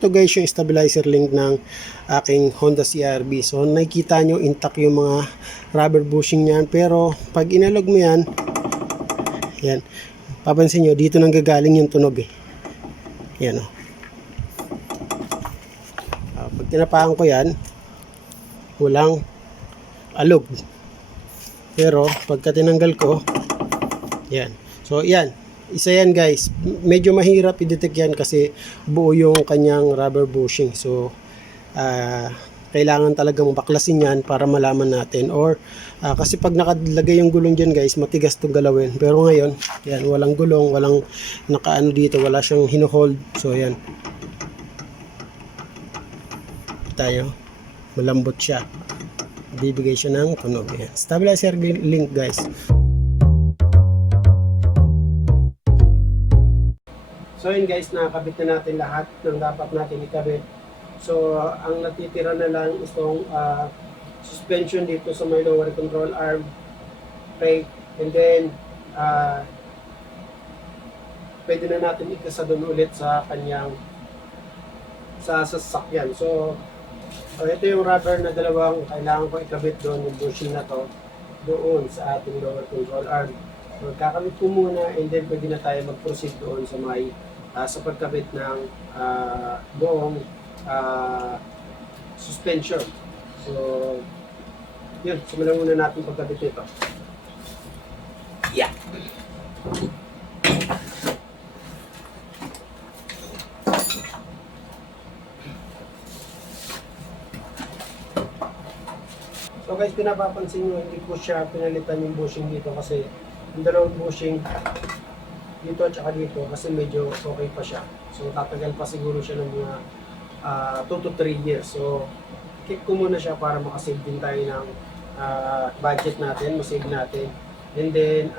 Ito guys yung stabilizer link ng aking Honda CRV. So nakikita nyo intact yung mga rubber bushing niyan. Pero pag inalog mo yan, yan, papansin nyo dito nang gagaling yung tunog eh. Yan o. Pag tinapakan ko yan, walang alog. Pero pagka tinanggal ko, yan. So yan. Isa yan guys, medyo mahirap i-detect yan kasi buo yung kanyang rubber bushing. So kailangan talagang baklasin yan para malaman natin. Or kasi pag nakalagay yung gulong dyan guys, matigas itong galawin. Pero ngayon, yan, walang gulong, walang nakaano dito, wala siyang hino-hold. So yan, tayo, malambot siya, bibigay siya ng tunog. Yan. Stabilizer link guys. So yun guys, nakakabit na natin lahat ng dapat natin ikabit. So ang natitira na lang itong suspension dito sa may lower control arm, brake, and then pwede na natin ikasa doon ulit sa kanyang sa sasakyan. So ito yung rubber na dalawang kailangan ko ikabit doon, yung bushing na to doon sa ating lower control arm. So kakabit ko muna and then pwede na tayo mag-proceed doon sa may sa pagkabit ng buong suspension. So yun, simulan muna natin pagkabit nito. Yeah. So guys, pinapapansin nyo, hindi ko siya pinalitan yung bushing dito kasi yung dalawang bushing dito at saka dito kasi medyo okay pa siya. So tatagal pa siguro siya ng mga 2 to 3 years. So keep ko muna siya para makasave din tayo ng budget natin, masave natin. And then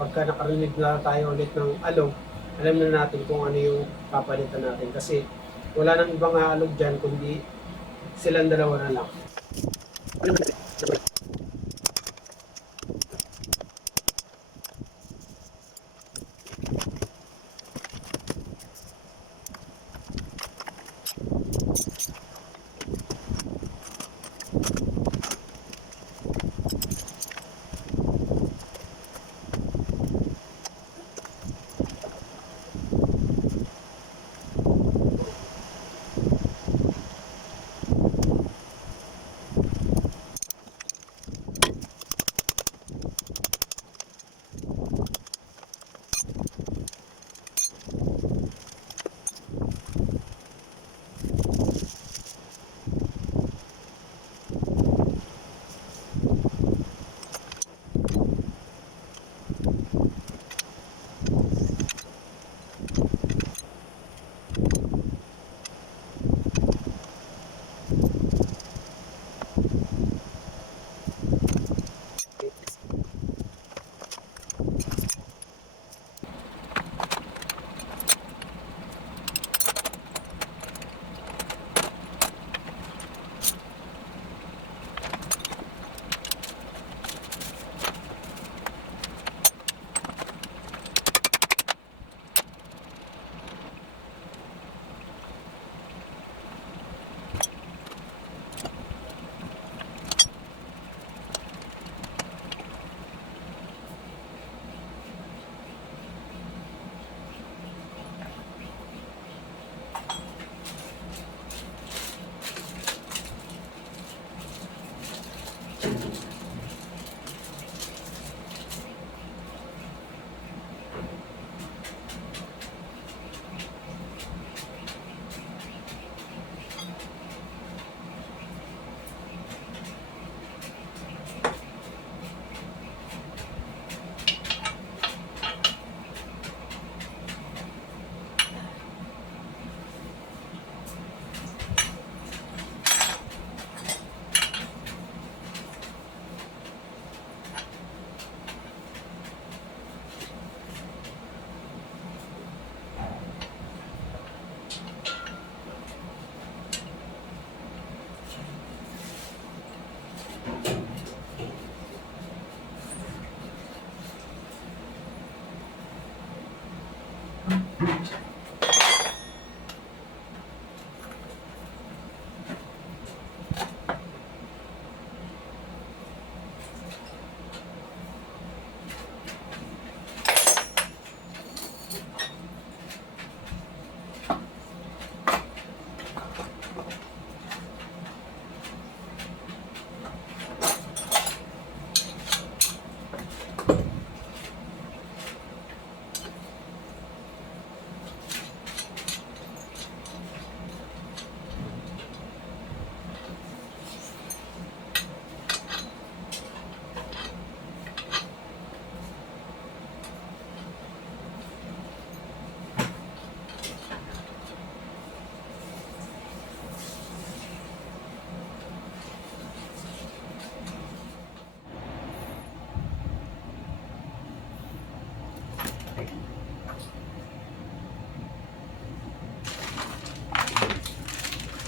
pagka nakarinig na tayo ulit ng alog, alam na natin kung ano yung papalitan natin kasi wala nang ibang alog dyan kundi silang dalawa na lang.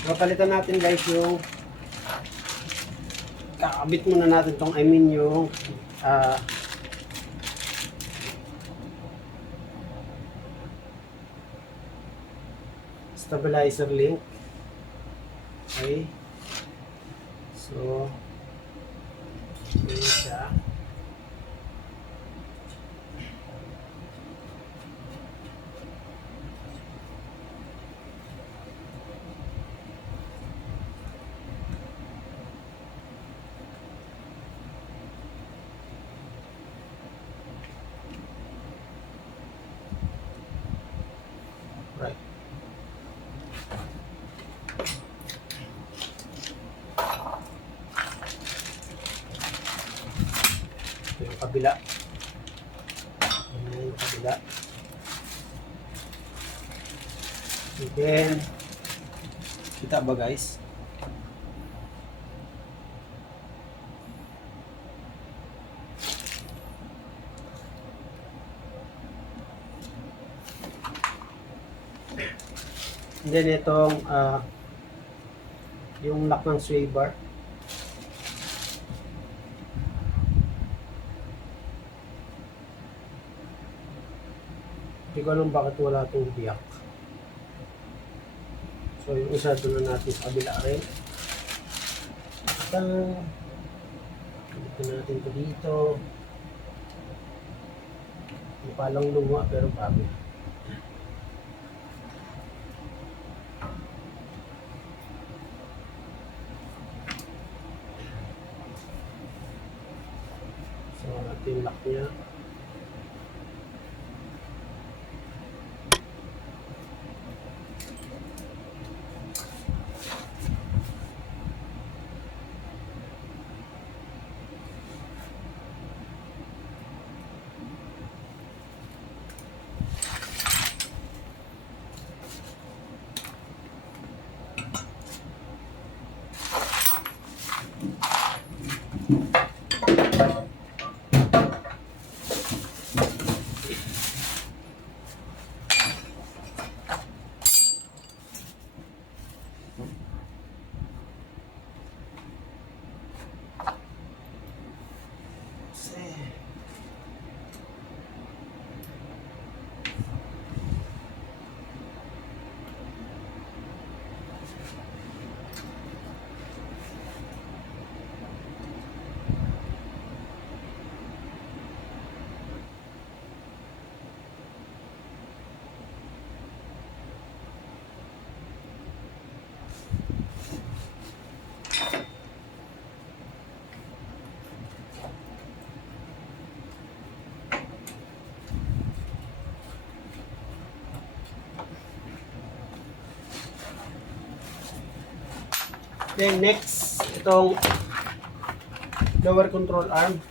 Papalitan natin guys yung kakabit muna natin tong yung stabilizer link. Okay. So, yun siya. Right. Ito yung kabila. Ayan yung kabila. And then, kita ba guys? And then itong yung lock ng sway bar. Hindi ko alam bakit wala itong biyak. So yung isa doon na natin sa kabila rin. Dito natin ito dito. Mukha lang luma pero bago. So natin yung lock niya. Then next, itong lower control arm.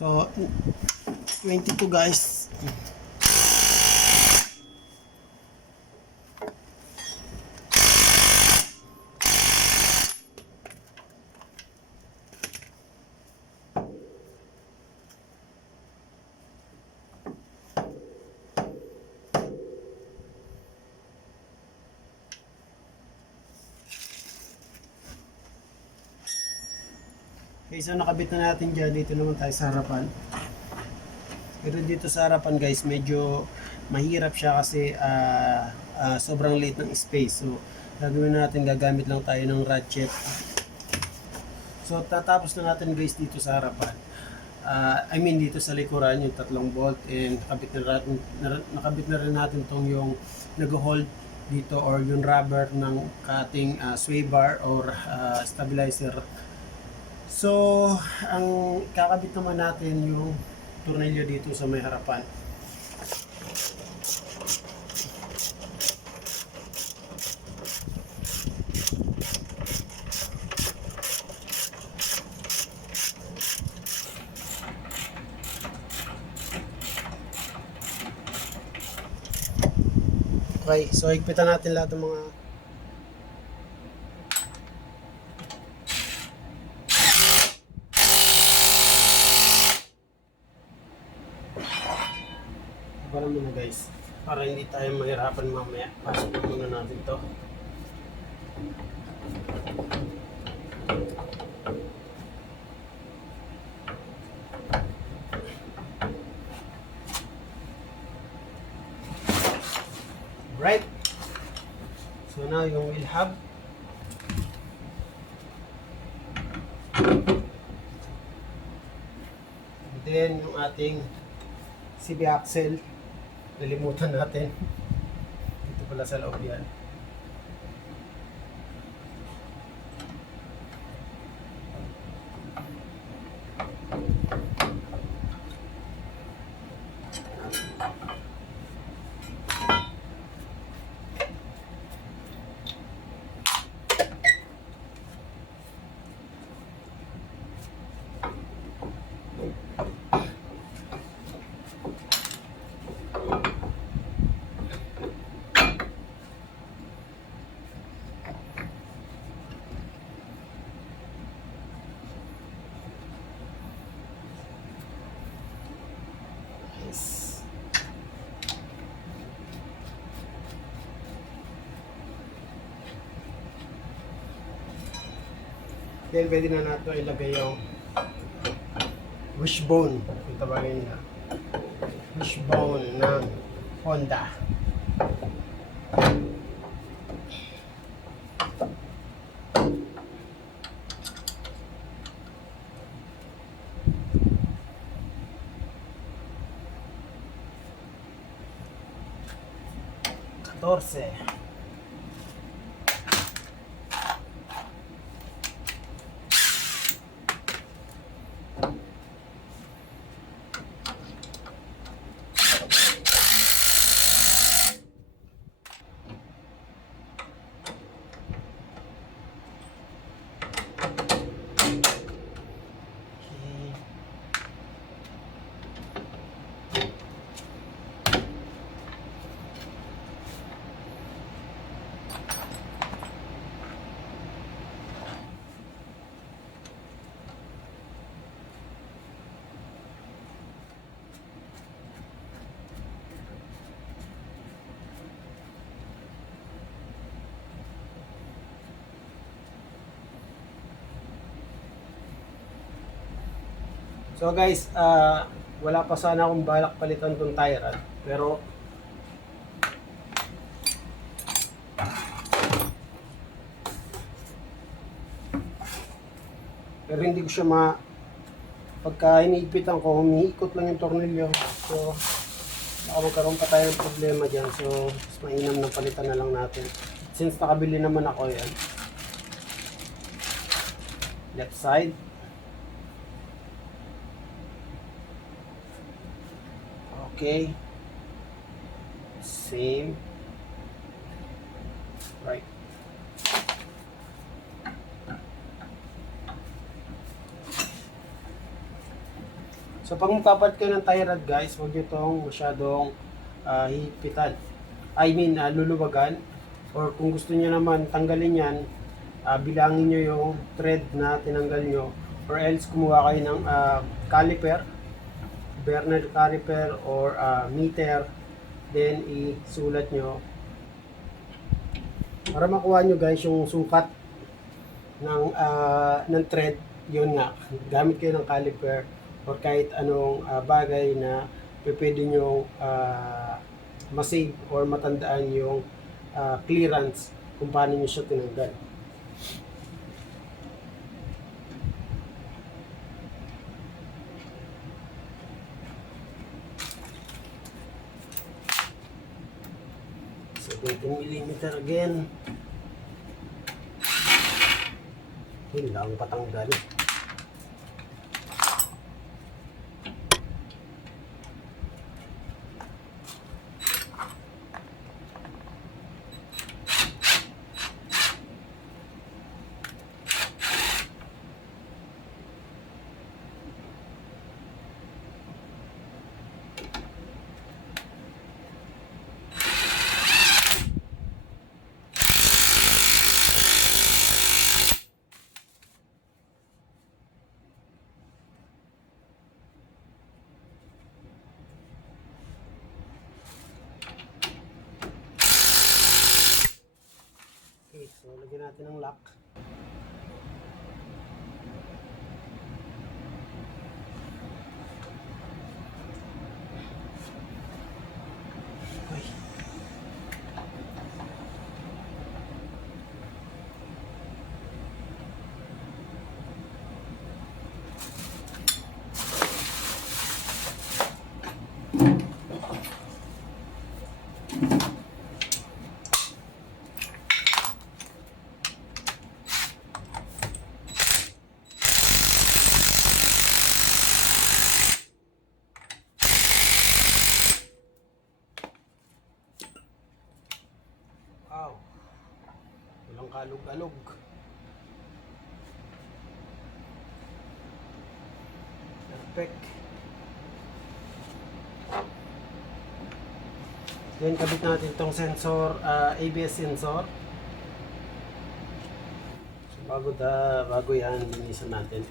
So 22 guys. Okay, so nakabit na natin dyan. Dito naman tayo sa harapan. Pero dito sa harapan guys, medyo mahirap siya kasi sobrang liit ng space. So, gagawin natin, gagamit lang tayo ng ratchet. So, tatapos na natin guys dito sa harapan. Dito sa likuran, yung 3 bolt, and nakabit na rin natin tong yung nag-hold dito or yung rubber ng ating sway bar or stabilizer. So, ang kakabit naman natin yung tornilyo dito sa may harapan. Okay, so higpitan natin lahat ng mga para muna guys, para hindi tayo mahirapan mamaya. Pasok muna natin to. Right? So now yung wheel hub. And then yung ating CV axle. Nalimutan natin. Dito pala sa loob yan. Then pwede na natin ilagay yung wishbone, kung tawagin nila. Wishbone ng Honda. Torse. So guys, wala pa sana akong balak palitan tong tire rod, pero hindi ko siya pagka iniipitan ko, humiikot lang yung tornilyo. So baka magkaroon pa tayo ng problema dyan. So mas mainam na palitan na lang natin. Since nakabili naman ako yan. Left side. Okay. Same. Right. So pag magpapalit kayo ng tie rod guys, huwag nyo itong masyadong hihipitan. Luluwagan. Or kung gusto nyo naman tanggalin yan, bilangin nyo yung thread na tinanggal nyo. Or else kumuha kayo ng caliper. Bernard caliper or meter, then isulat nyo para makuha nyo guys yung sukat ng thread yun nga, gamit kayo ng caliper or kahit anong bagay na pwede nyo masave or matandaan yung clearance kung paano nyo siya tinanggal. So 20mm again. Yun lang patanggal. Okay, so lagyan natin ng lock. Okay. Wow. Walang kalog-alog. Perfect. Then kabit natin itong sensor, ABS sensor. So, bago yan, linisan natin.